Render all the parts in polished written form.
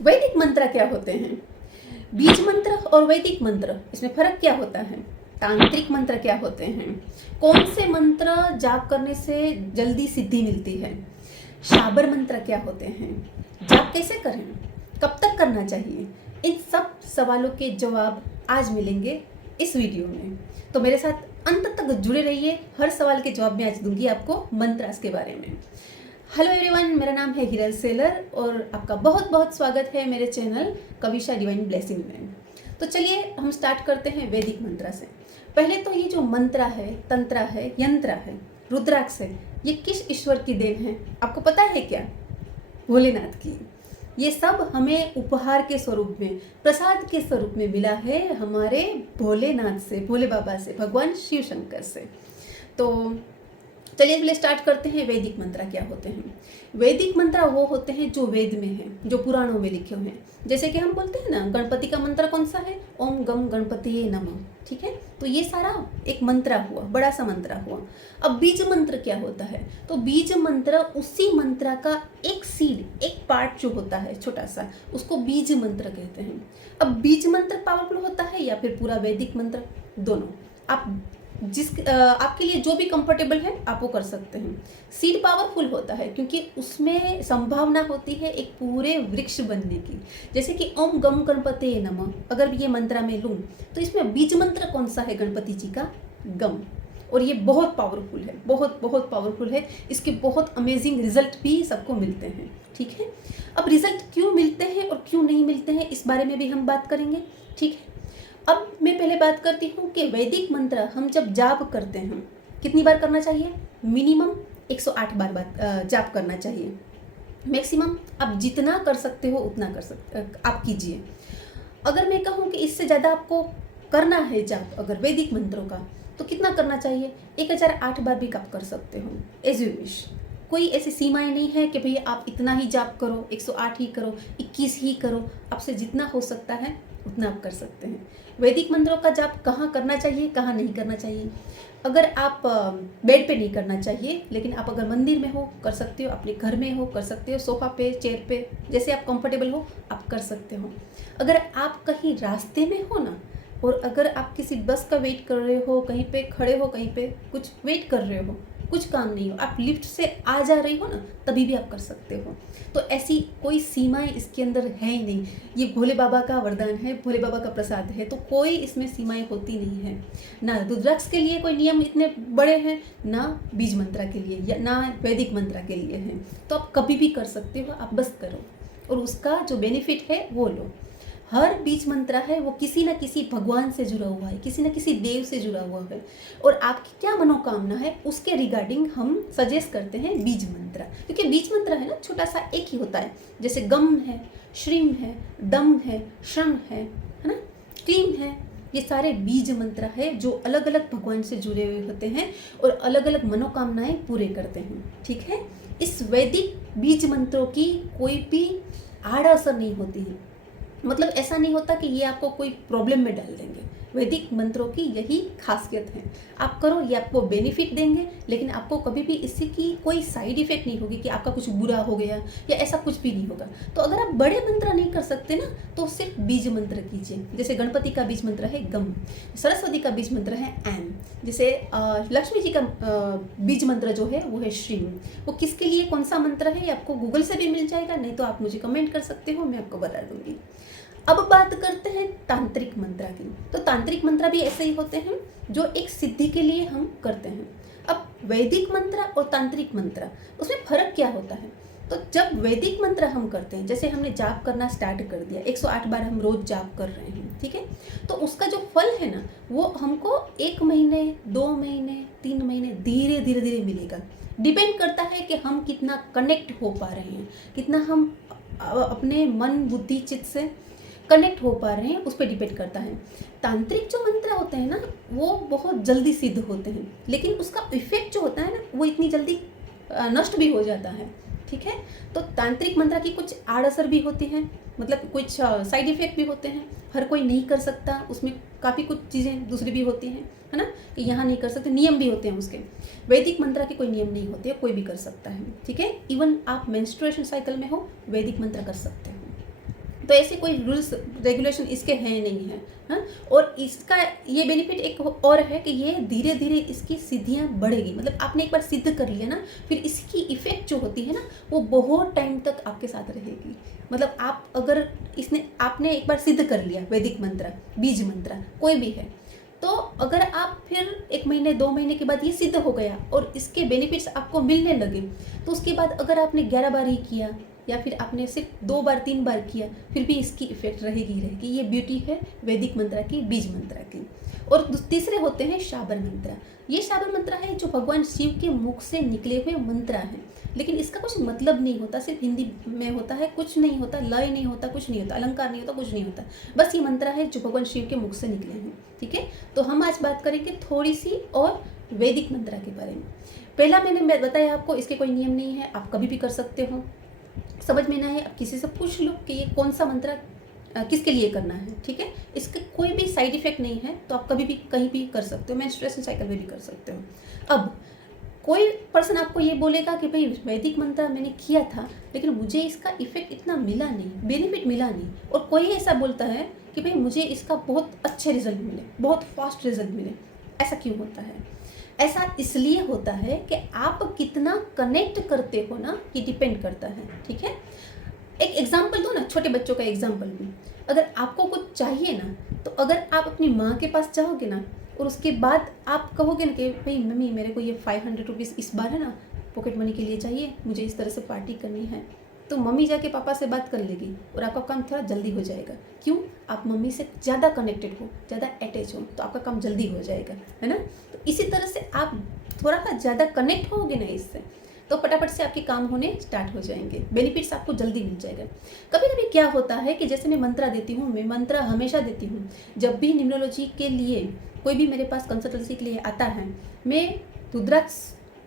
वैदिक मंत्र क्या होते हैं? बीज मंत्र और वैदिक मंत्र, इसमें फर्क क्या होता है? तांत्रिक मंत्र क्या होते हैं? कौन से मंत्र जाप करने से जल्दी सिद्धि मिलती है? शाबर मंत्र क्या होते हैं? जाप कैसे करें? कब तक करना चाहिए? इन सब सवालों के जवाब आज मिलेंगे इस वीडियो में, तो मेरे साथ अंत तक जुड़े रहिए। हर सवाल के जवाब मैं आज दूंगी आपको मंत्रास के बारे में। हेलो एवरीवन, मेरा नाम है हिरल सेलर और आपका बहुत बहुत स्वागत है मेरे चैनल कविशा डिवाइन ब्लेसिंग में। तो चलिए हम स्टार्ट करते हैं वैदिक मंत्र से। पहले तो ये जो मंत्र है, तंत्र है, यंत्र है, रुद्राक्ष है, ये किस ईश्वर की देन है आपको पता है क्या? भोलेनाथ की। ये सब हमें उपहार के स्वरूप में, प्रसाद के स्वरूप में मिला है हमारे भोलेनाथ से, भोले बाबा से, भगवान शिव शंकर से। तो चलिए पहले स्टार्ट करते हैं वैदिक मंत्र क्या होते हैं। वैदिक मंत्र वो होते हैं जो वेद में हैं, जो पुराणों में लिखे हुए हैं। जैसे कि हम बोलते हैं ना, गणपति का मंत्र कौन सा है? ओम गम गणपतिये नमः। ठीक है, तो ये सारा एक मंत्र हुआ, बड़ा सा मंत्र हुआ। अब बीज मंत्र क्या होता है? तो बीज मंत्र उसी मंत्र का एक सीड, एक पार्ट जो होता है छोटा सा, उसको बीज मंत्र कहते हैं। अब बीज मंत्र पावरफुल होता है या फिर पूरा वैदिक मंत्र? दोनों। आप आपके लिए जो भी कंफर्टेबल है आप वो कर सकते हैं। सीड पावरफुल होता है क्योंकि उसमें संभावना होती है एक पूरे वृक्ष बनने की। जैसे कि ओम गम गणपते नमः, अगर ये मंत्र में लूँ तो इसमें बीज मंत्र कौन सा है? गणपति जी का गम। और ये बहुत पावरफुल है, बहुत बहुत पावरफुल है। इसके बहुत अमेजिंग रिजल्ट भी सबको मिलते हैं। ठीक है, अब रिजल्ट क्यों मिलते हैं और क्यों नहीं मिलते हैं इस बारे में भी हम बात करेंगे। ठीक है, अब मैं पहले बात करती हूँ कि वैदिक मंत्र हम जब जाप करते हैं कितनी बार करना चाहिए? मिनिमम 108 बार जाप करना चाहिए। मैक्सिमम आप जितना कर सकते हो उतना कर सकते आप कीजिए। अगर मैं कहूँ कि इससे ज़्यादा आपको करना है जाप अगर वैदिक मंत्रों का, तो कितना करना चाहिए? 1008 बार भी आप कर सकते हो, एज यू विश। कोई ऐसी सीमाएं नहीं है कि भैया आप इतना ही जाप करो, 108 ही करो, 21 ही करो। आपसे जितना हो सकता है उतना आप कर सकते हैं। वैदिक मंत्रों का जाप कहाँ करना चाहिए, कहाँ नहीं करना चाहिए? अगर आप बेड पे नहीं करना चाहिए, लेकिन आप अगर मंदिर में हो कर सकते हो, अपने घर में हो कर सकते हो, सोफा पे, चेयर पे, जैसे आप कंफर्टेबल हो आप कर सकते हो। अगर आप कहीं रास्ते में हो ना, और अगर आप किसी बस का वेट कर रहे हो, कहीं पे खड़े हो, कहीं पे कुछ वेट कर रहे हो, कुछ काम नहीं हो, आप लिफ्ट से आ जा रही हो ना, तभी भी आप कर सकते हो। तो ऐसी कोई सीमाएं इसके अंदर है ही नहीं। ये भोले बाबा का वरदान है, भोले बाबा का प्रसाद है, तो कोई इसमें सीमाएं होती नहीं है। ना रुद्राक्ष के लिए कोई नियम इतने बड़े हैं, ना बीज मंत्र के लिए या ना वैदिक मंत्र के लिए हैं। तो आप कभी भी कर सकते हो, आप बस करो और उसका जो बेनिफिट है वो लो। हर बीज मंत्र है वो किसी न किसी भगवान से जुड़ा हुआ है, किसी न किसी देव से जुड़ा हुआ है, और आपकी क्या मनोकामना है उसके रिगार्डिंग हम सजेस्ट करते हैं बीज मंत्र। क्योंकि बीज मंत्र है ना, छोटा सा एक ही होता है। जैसे गम है, श्रीम है, दम है, शम है ना, क्लीम है, ये सारे बीज मंत्र है जो अलग अलग भगवान से जुड़े हुए होते हैं और अलग अलग मनोकामनाएं पूरे करते हैं। ठीक है, इस वैदिक बीज मंत्रों की कोई भी आड़ असर नहीं होती है। मतलब ऐसा नहीं होता कि ये आपको कोई प्रॉब्लम में डाल देंगे। वैदिक मंत्रों की यही खासियत है। आप करो, ये आपको बेनिफिट देंगे, लेकिन आपको कभी भी इससे की कोई साइड इफेक्ट नहीं होगी कि आपका कुछ बुरा हो गया या ऐसा कुछ भी नहीं होगा। तो अगर आप बड़े मंत्र नहीं कर सकते ना, तो सिर्फ बीज मंत्र कीजिए। जैसे गणपति का बीज मंत्र है गम, सरस्वती का बीज मंत्र है ऐम, जैसे लक्ष्मी जी का बीज मंत्र जो है वो है श्रीम। वो किसके लिए कौन सा मंत्र है ये आपको गूगल से भी मिल जाएगा, नहीं तो आप मुझे कमेंट कर सकते हो, मैं आपको बता दूंगी। अब बात करते हैं तांत्रिक मंत्र की। तो तांत्रिक मंत्र भी ऐसे ही होते हैं जो एक सिद्धि के लिए हम करते हैं। अब वैदिक मंत्र और तांत्रिक मंत्र, उसमें फर्क क्या होता है? तो जब वैदिक मंत्र हम करते हैं, जैसे हमने जाप करना स्टार्ट कर दिया, 108 बार हम रोज जाप कर रहे हैं, ठीक है, तो उसका जो फल है ना, वो हमको 1 महीने, 2 महीने, 3 महीने धीरे धीरे धीरे मिलेगा। डिपेंड करता है कि हम कितना कनेक्ट हो पा रहे हैं, कितना हम अपने मन, बुद्धि, चित्त से कनेक्ट हो पा रहे हैं, उस पर डिपेंड करता है। तांत्रिक जो मंत्र होते हैं ना, वो बहुत जल्दी सिद्ध होते हैं, लेकिन उसका इफेक्ट जो होता है ना, वो इतनी जल्दी नष्ट भी हो जाता है। ठीक है, तो तांत्रिक मंत्र की कुछ आड़ असर भी होती हैं, मतलब कुछ साइड इफेक्ट भी होते हैं। हर कोई नहीं कर सकता, उसमें काफ़ी कुछ चीज़ें दूसरी भी होती हैं, है ना, कि यहाँ नहीं कर सकते, नियम भी होते हैं उसके। वैदिक मंत्र के कोई नियम नहीं होते, कोई भी कर सकता है। ठीक है, इवन आप मेंस्ट्रुएशन साइकिल में हो, वैदिक मंत्र कर सकते हो। तो ऐसे कोई रूल्स रेगुलेशन इसके हैं नहीं है। हाँ, और इसका ये बेनिफिट एक और है कि ये धीरे धीरे इसकी सिद्धियाँ बढ़ेगी। मतलब आपने एक बार सिद्ध कर लिया ना, फिर इसकी इफेक्ट जो होती है ना वो बहुत टाइम तक आपके साथ रहेगी। मतलब आप अगर आपने एक बार सिद्ध कर लिया वैदिक मंत्र, बीज मंत्र कोई भी है, तो अगर आप फिर 1 महीने 2 महीने के बाद ये सिद्ध हो गया और इसके बेनिफिट्स आपको मिलने लगे, तो उसके बाद अगर आपने 11 बार ही किया या फिर आपने सिर्फ 2 बार 3 बार किया, फिर भी इसकी इफेक्ट रहेगी। ये ब्यूटी है वैदिक मंत्र की, बीज मंत्र की। और तीसरे होते हैं शाबर मंत्र। ये शाबर मंत्र है जो भगवान शिव के मुख से निकले हुए मंत्र हैं, लेकिन इसका कुछ मतलब नहीं होता, सिर्फ हिंदी में होता है, कुछ नहीं होता, लय नहीं होता, कुछ नहीं होता, अलंकार नहीं होता, कुछ नहीं होता, बस ये मंत्र है जो भगवान शिव के मुख से निकले हैं। ठीक है, तो हम आज बात करेंगे थोड़ी सी और वैदिक मंत्र के बारे में। पहला मैंने बताया आपको, इसके कोई नियम नहीं है, आप कभी भी कर सकते हो। समझ में ना है आप किसी से पूछ लो कि ये कौन सा मंत्र किसके लिए करना है। ठीक है, इसके कोई भी साइड इफेक्ट नहीं है, तो आप कभी भी कहीं भी कर सकते हो, मेंस्ट्रुएशन साइकिल में भी कर सकते हो। अब कोई पर्सन आपको ये बोलेगा कि भाई वैदिक मंत्र मैंने किया था लेकिन मुझे इसका इफेक्ट इतना मिला नहीं, बेनिफिट मिला नहीं। और कोई ऐसा बोलता है कि भाई मुझे इसका बहुत अच्छे रिजल्ट मिले, बहुत फास्ट रिजल्ट मिले। ऐसा क्यों होता है? ऐसा इसलिए होता है कि आप कितना कनेक्ट करते हो ना, ये डिपेंड करता है। ठीक है, एक एग्जाम्पल दो ना, छोटे बच्चों का एग्जाम्पल भी। अगर आपको कुछ चाहिए ना, तो अगर आप अपनी माँ के पास जाओगे ना और उसके बाद आप कहोगे ना कि भाई मम्मी मेरे को ये 500 रुपीज़ इस बार है ना पॉकेट मनी के लिए चाहिए, मुझे इस तरह से पार्टी करनी है, तो मम्मी जाके पापा से बात कर लेगी और आपका काम थोड़ा जल्दी हो जाएगा। क्यों? आप मम्मी से ज़्यादा कनेक्टेड हो, ज़्यादा अटैच हो, तो आपका काम जल्दी हो जाएगा, है ना। तो इसी तरह से आप थोड़ा सा ज़्यादा कनेक्ट होगे ना इससे, तो फटाफट से आपके काम होने स्टार्ट हो जाएंगे, बेनिफिट्स आपको जल्दी मिल जाएगा। कभी कभी क्या होता है कि जैसे मैं मंत्र देती हूँ, मैं मंत्र हमेशा देती हूँ, जब भी न्यूमरोलॉजी के लिए कोई भी मेरे पास कंसल्टेंसी के लिए आता है, मैं रुद्राक्ष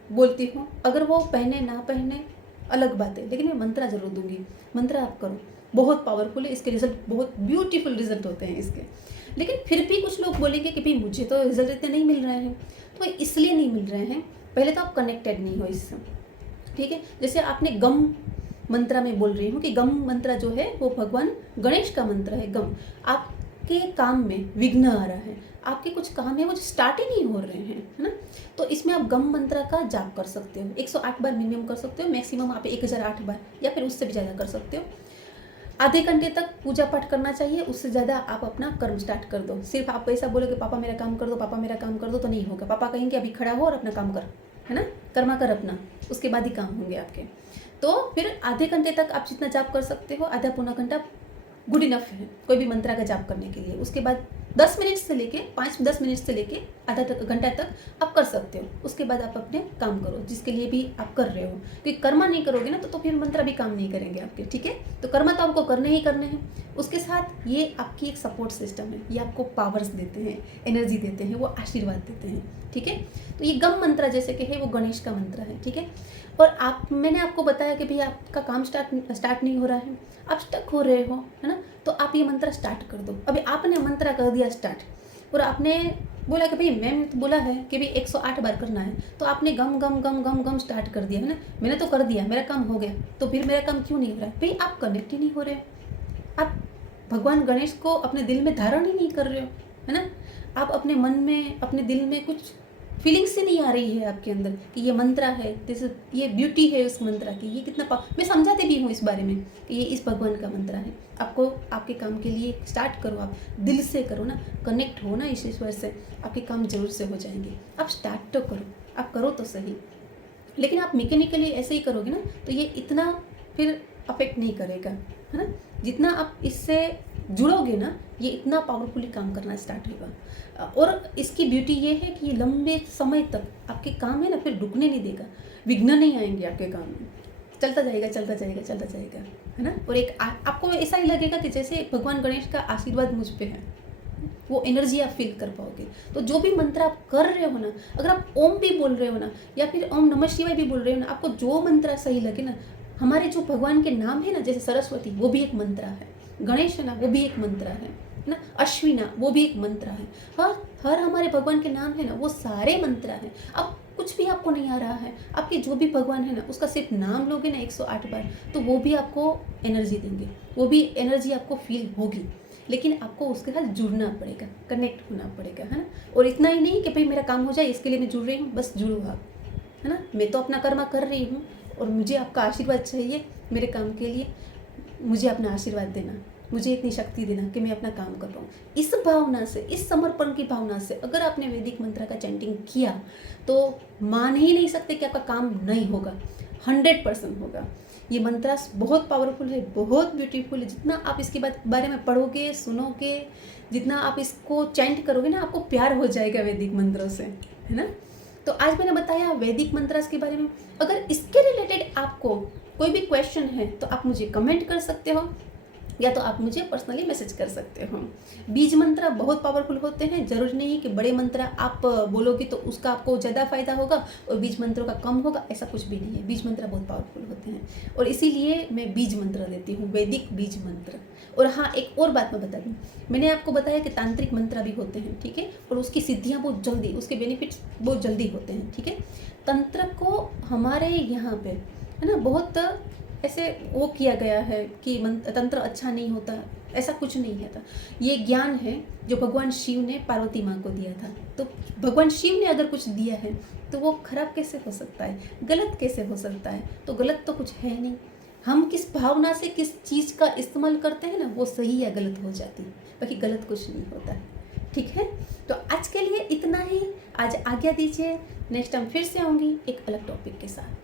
बोलती हूँ। अगर वो पहने ना पहने अलग बात है, लेकिन मैं मंत्र जरूर दूंगी। मंत्र आप करो, बहुत पावरफुल है, इसके रिजल्ट बहुत ब्यूटीफुल रिजल्ट होते हैं इसके। लेकिन फिर भी कुछ लोग बोलेंगे कि भाई मुझे तो रिजल्ट इतने नहीं मिल रहे हैं। तो इसलिए नहीं मिल रहे हैं, पहले तो आप कनेक्टेड नहीं हो इससे। ठीक है, जैसे आपने गम मंत्र में बोल रही हूँ कि गम मंत्र जो है वो भगवान गणेश का मंत्र है। गम, आपके काम में विघ्न आ रहा है, आपके कुछ काम है वो स्टार्ट ही नहीं हो रहे हैं, है ना, तो इसमें आप गम मंत्र का जाप कर सकते हो। 108 बार मिनिमम कर सकते हो, मैक्सिमम आप 1008 बार या फिर उससे भी ज़्यादा कर सकते हो। आधे घंटे तक पूजा पाठ करना चाहिए, उससे ज़्यादा आप अपना कर्म स्टार्ट कर दो। सिर्फ आप ऐसा बोलोगे पापा मेरा काम कर दो, पापा मेरा काम कर दो, तो नहीं होगा। पापा कहेंगे अभी खड़ा हो और अपना काम कर, है ना, कर्मा कर अपना, उसके बाद ही काम होंगे आपके। तो फिर आधे घंटे तक आप जितना जाप कर सकते हो, आधा पौना घंटा गुड इनफ है कोई भी मंत्र का जाप करने के लिए। उसके बाद 10 मिनट से लेके 5-10 मिनट से लेके आधा घंटा तक आप कर सकते हो। उसके बाद आप अपने काम करो जिसके लिए भी आप कर रहे हो, क्योंकि कर्मा नहीं करोगे ना तो फिर मंत्र भी काम नहीं करेंगे आपके। ठीक है, तो कर्मा तो आपको करने ही करने हैं। उसके साथ ये आपकी एक सपोर्ट सिस्टम है, ये आपको पावर्स देते हैं, एनर्जी देते हैं, वो आशीर्वाद देते हैं। ठीक है, तो ये गम मंत्र जैसे कि है वो गणेश का मंत्र है। ठीक है, और मैंने आपको बताया कि भाई आपका काम स्टार्ट नहीं हो रहा है, आप स्टक हो रहे हो, है ना, तो आप ये मंत्र स्टार्ट कर दो। अभी आपने मंत्र कर दिया स्टार्ट और आपने बोला कि भाई मैंने तो बोला है कि भाई 108 बार करना है, तो आपने गम गम गम गम गम स्टार्ट कर दिया, है ना, मैंने तो कर दिया, मेरा काम हो गया, तो फिर मेरा काम क्यों नहीं हो रहा है? भाई आप कनेक्ट ही नहीं हो रहे, आप भगवान गणेश को अपने दिल में धारण ही नहीं कर रहे हो, है ना, आप अपने मन में अपने दिल में कुछ फीलिंग्स से नहीं आ रही है आपके अंदर कि ये मंत्र है, ये ब्यूटी है उस मंत्र की, ये कितना मैं समझाती भी हूँ इस बारे में कि ये इस भगवान का मंत्र है। आपको आपके काम के लिए स्टार्ट करो, आप दिल से करो ना, कनेक्ट हो ना इस ईश्वर से, आपके काम जरूर से हो जाएंगे। आप स्टार्ट तो करो, आप करो तो सही, लेकिन आप मैकेनिकली ऐसे ही करोगे ना तो ये इतना फिर अफेक्ट नहीं करेगा, है ना। जितना आप इससे जुड़ोगे ना, ये इतना पावरफुली काम करना स्टार्ट होगा। और इसकी ब्यूटी ये है कि ये लंबे समय तक आपके काम है ना फिर रुकने नहीं देगा, विघ्न नहीं आएंगे आपके काम में, चलता जाएगा चलता जाएगा चलता जाएगा, है ना। और एक आपको ऐसा ही लगेगा कि जैसे भगवान गणेश का आशीर्वाद मुझ पे है, वो एनर्जी आप फील कर पाओगे। तो जो भी मंत्र आप कर रहे हो ना, अगर आप ओम भी बोल रहे हो ना या फिर ओम नमः शिवाय भी बोल रहे हो ना, आपको जो मंत्र सही लगे ना, हमारे जो भगवान के नाम है ना, जैसे सरस्वती वो भी एक मंत्र है, गणेश है ना वो भी एक मंत्र है ना, अश्विना वो भी एक मंत्र है, हर हमारे भगवान के नाम है ना वो सारे मंत्र हैं। आप कुछ भी आपको नहीं आ रहा है, आपके जो भी भगवान है ना उसका सिर्फ नाम लोगे ना 108 बार, तो वो भी आपको एनर्जी देंगे, वो भी एनर्जी आपको फील होगी। लेकिन आपको उसके साथ जुड़ना पड़ेगा, कनेक्ट होना पड़ेगा, है ना। और इतना ही नहीं कि भाई मेरा काम हो जाए इसके लिए मैं जुड़ रही हूँ, बस जुड़ो आप, है ना। मैं तो अपना कर्मा कर रही हूँ और मुझे आपका आशीर्वाद चाहिए मेरे काम के लिए, मुझे अपना आशीर्वाद देना, मुझे इतनी शक्ति देना कि मैं अपना काम कर पाऊँ। इस भावना से, इस समर्पण की भावना से अगर आपने वैदिक मंत्र का चैंटिंग किया तो मान ही नहीं सकते कि आपका काम नहीं होगा, 100% होगा। ये मंत्र बहुत पावरफुल है, बहुत ब्यूटीफुल है। जितना आप इसके बारे में पढ़ोगे, सुनोगे, जितना आप इसको चैंट करोगे ना, आपको प्यार हो जाएगा वैदिक मंत्रों से, है ना। तो आज मैंने बताया वैदिक मंत्रास के बारे में। अगर इसके रिलेटेड आपको कोई भी क्वेश्चन है तो आप मुझे कमेंट कर सकते हो या तो आप मुझे पर्सनली मैसेज कर सकते हो। बीज मंत्र बहुत पावरफुल होते हैं, जरूरी नहीं कि बड़े मंत्र आप बोलोगे तो उसका आपको ज़्यादा फायदा होगा और बीज मंत्रों का कम होगा, ऐसा कुछ भी नहीं है। बीज मंत्र बहुत पावरफुल होते हैं और इसीलिए मैं बीज मंत्र देती हूँ, वैदिक बीज मंत्र। और हाँ, एक और बात मैं बता दूँ, मैंने आपको बताया कि तांत्रिक मंत्र भी होते हैं, ठीक है, और उसकी सिद्धियाँ बहुत जल्दी, उसके बेनिफिट्स बहुत जल्दी होते हैं, ठीक है। तंत्र को हमारे यहाँ पे, है ना, बहुत ऐसे वो किया गया है कि तंत्र अच्छा नहीं होता, ऐसा कुछ नहीं है था। ये ज्ञान है जो भगवान शिव ने पार्वती माँ को दिया था। तो भगवान शिव ने अगर कुछ दिया है तो वो खराब कैसे हो सकता है, गलत कैसे हो सकता है। तो गलत तो कुछ है नहीं, हम किस भावना से किस चीज़ का इस्तेमाल करते हैं ना, वो सही या गलत हो जाती है, बाकी गलत कुछ नहीं होता है, ठीक है। तो आज के लिए इतना ही, आज आज्ञा दीजिए, नेक्स्ट टाइम फिर से आऊँगी एक अलग टॉपिक के साथ।